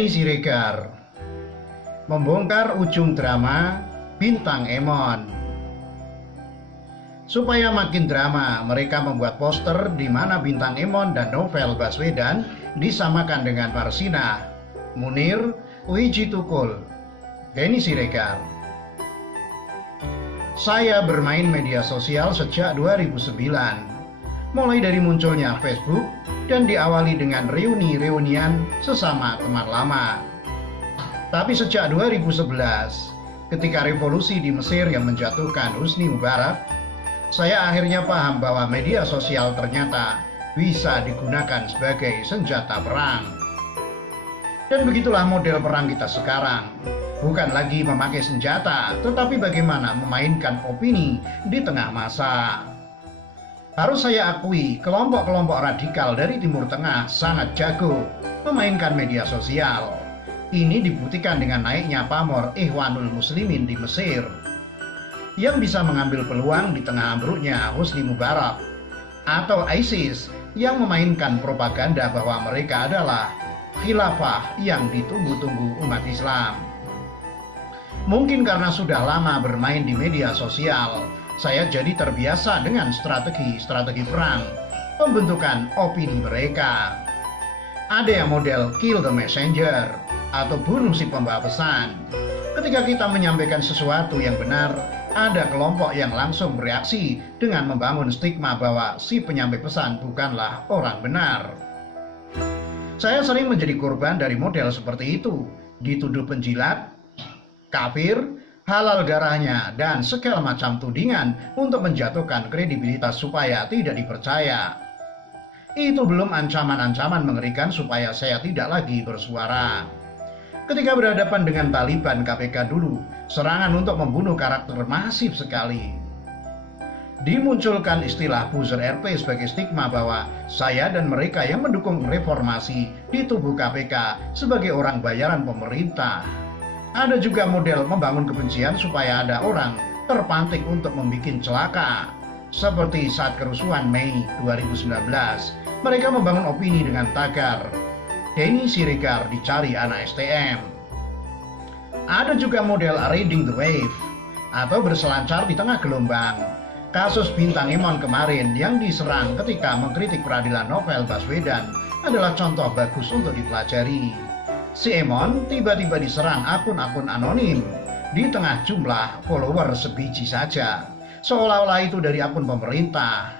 Denny Siregar membongkar ujung drama Bintang Emon. Supaya makin drama, mereka membuat poster di mana Bintang Emon dan Novel Baswedan disamakan dengan Marsina, Munir, Wiji Tukul, Denny Siregar. Saya bermain media sosial sejak 2009, mulai dari munculnya Facebook dan diawali dengan reuni-reunian sesama teman lama. Tapi sejak 2011, ketika revolusi di Mesir yang menjatuhkan Husni Mubarak, saya akhirnya paham bahwa media sosial ternyata bisa digunakan sebagai senjata perang. Dan begitulah model perang kita sekarang. Bukan lagi memakai senjata, tetapi bagaimana memainkan opini di tengah massa. Harus saya akui, kelompok-kelompok radikal dari Timur Tengah sangat jago memainkan media sosial. Ini dibuktikan dengan naiknya pamor Ikhwanul Muslimin di Mesir, yang bisa mengambil peluang di tengah ambruknya Husni Mubarak, atau ISIS yang memainkan propaganda bahwa mereka adalah khilafah yang ditunggu-tunggu umat Islam. Mungkin karena sudah lama bermain di media sosial, saya jadi terbiasa dengan strategi perang, pembentukan opini mereka. Ada yang model kill the messenger atau bunuh si pembawa pesan. Ketika kita menyampaikan sesuatu yang benar, ada kelompok yang langsung bereaksi dengan membangun stigma bahwa si penyampai pesan bukanlah orang benar. Saya sering menjadi korban dari model seperti itu, dituduh penjilat, kafir, halal darahnya, dan segala macam tudingan untuk menjatuhkan kredibilitas supaya tidak dipercaya. Itu belum ancaman-ancaman mengerikan supaya saya tidak lagi bersuara. Ketika berhadapan dengan Taliban KPK dulu, serangan untuk membunuh karakter masif sekali. Dimunculkan istilah buzzer RP sebagai stigma bahwa saya dan mereka yang mendukung reformasi di tubuh KPK sebagai orang bayaran pemerintah. Ada juga model membangun kebencian supaya ada orang terpantik untuk membuat celaka. Seperti saat kerusuhan Mei 2019, mereka membangun opini dengan tagar Denny Siregar dicari anak STM. Ada juga model riding the wave atau berselancar di tengah gelombang. Kasus Bintang Emon kemarin yang diserang ketika mengkritik peradilan Novel Baswedan adalah contoh bagus untuk dipelajari. Si Emon tiba-tiba diserang akun-akun anonim di tengah jumlah follower sebiji saja, seolah-olah itu dari akun pemerintah.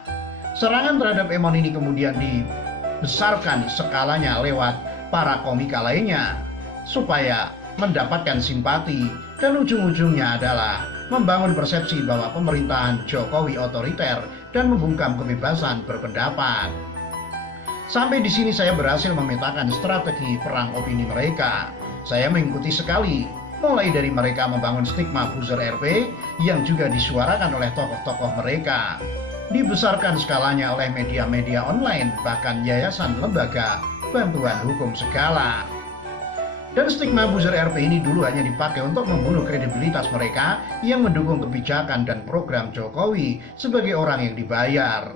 Serangan terhadap Emon ini kemudian dibesarkan skalanya lewat para komika lainnya supaya mendapatkan simpati, dan ujung-ujungnya adalah membangun persepsi bahwa pemerintahan Jokowi otoriter dan membungkam kebebasan berpendapat. Sampai di sini saya berhasil memetakan strategi perang opini mereka. Saya mengikuti sekali, mulai dari mereka membangun stigma buzzer RP yang juga disuarakan oleh tokoh-tokoh mereka, dibesarkan skalanya oleh media-media online, bahkan yayasan lembaga bantuan hukum segala. Dan stigma buzzer RP ini dulu hanya dipakai untuk membunuh kredibilitas mereka yang mendukung kebijakan dan program Jokowi sebagai orang yang dibayar.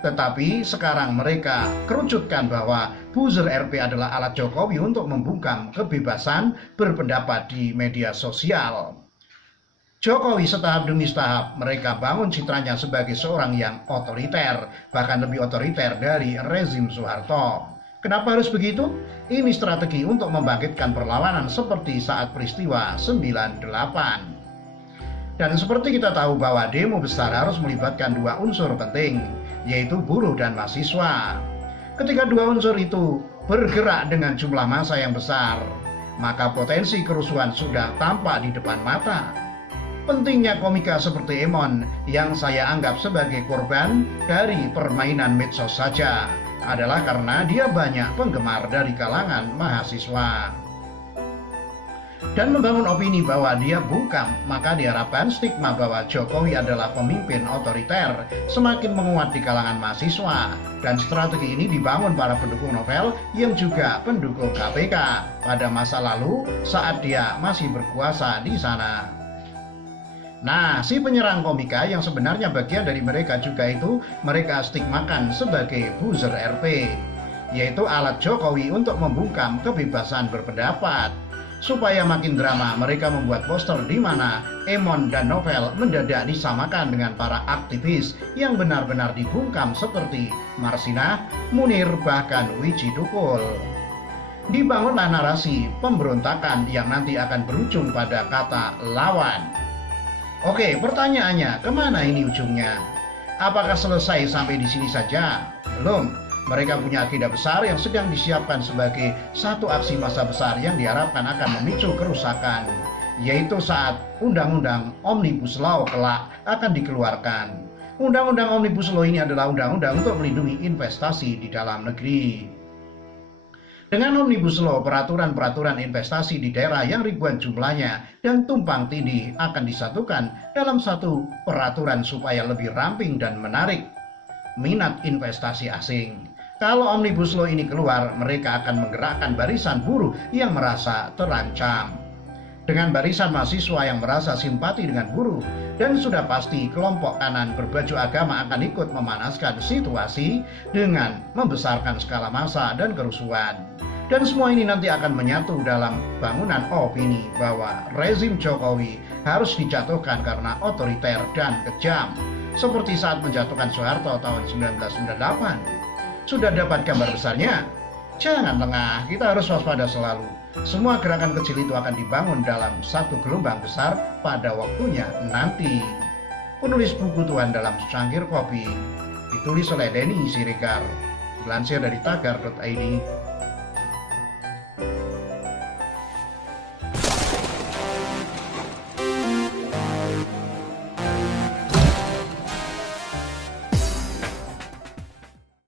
Tetapi sekarang mereka kerucutkan bahwa buzzer RP adalah alat Jokowi untuk membungkam kebebasan berpendapat di media sosial. Jokowi setahap demi setahap mereka bangun citranya sebagai seorang yang otoriter, bahkan lebih otoriter dari rezim Soeharto. Kenapa harus begitu? Ini strategi untuk membangkitkan perlawanan seperti saat peristiwa 98. Dan seperti kita tahu bahwa demo besar harus melibatkan dua unsur penting, yaitu buruh dan mahasiswa. Ketika dua unsur itu bergerak dengan jumlah massa yang besar, maka potensi kerusuhan sudah tampak di depan mata. Pentingnya komika seperti Emon yang saya anggap sebagai korban dari permainan medsos saja adalah karena dia banyak penggemar dari kalangan mahasiswa. Dan membangun opini bahwa dia bungkam, maka diharapkan stigma bahwa Jokowi adalah pemimpin otoriter semakin menguat di kalangan mahasiswa. Dan strategi ini dibangun para pendukung Novel yang juga pendukung KPK pada masa lalu saat dia masih berkuasa di sana. Nah, si penyerang komika yang sebenarnya bagian dari mereka juga itu mereka stigmakan sebagai buzzer RP. yaitu alat Jokowi untuk membungkam kebebasan berpendapat. Supaya makin drama, mereka membuat poster di mana Emon dan Novel mendadak disamakan dengan para aktivis yang benar-benar dibungkam seperti Marsinah, Munir, bahkan Wiji Tukul. Dibangunlah narasi pemberontakan yang nanti akan berujung pada kata lawan. Oke, pertanyaannya, kemana ini ujungnya? Apakah selesai sampai di sini saja? Belum. Mereka punya agenda besar yang sedang disiapkan sebagai satu aksi massa besar yang diharapkan akan memicu kerusakan, yaitu saat Undang-Undang Omnibus Law kelak akan dikeluarkan. Undang-Undang Omnibus Law ini adalah undang-undang untuk melindungi investasi di dalam negeri. Dengan Omnibus Law, peraturan-peraturan investasi di daerah yang ribuan jumlahnya dan tumpang tindih akan disatukan dalam satu peraturan supaya lebih ramping dan menarik minat investasi asing. Kalau Omnibus Law ini keluar, mereka akan menggerakkan barisan buruh yang merasa terancam, dengan barisan mahasiswa yang merasa simpati dengan buruh, dan sudah pasti kelompok kanan berbaju agama akan ikut memanaskan situasi dengan membesarkan skala massa dan kerusuhan. Dan semua ini nanti akan menyatu dalam bangunan opini bahwa rezim Jokowi harus dijatuhkan karena otoriter dan kejam, seperti saat menjatuhkan Soeharto tahun 1998. Sudah dapat gambar besarnya? Jangan lengah, kita harus waspada selalu. Semua gerakan kecil itu akan dibangun dalam satu gelombang besar pada waktunya nanti. Penulis buku Tuhan dalam Secangkir Kopi, ditulis oleh Denny Siregar, dilansir dari tagar.id.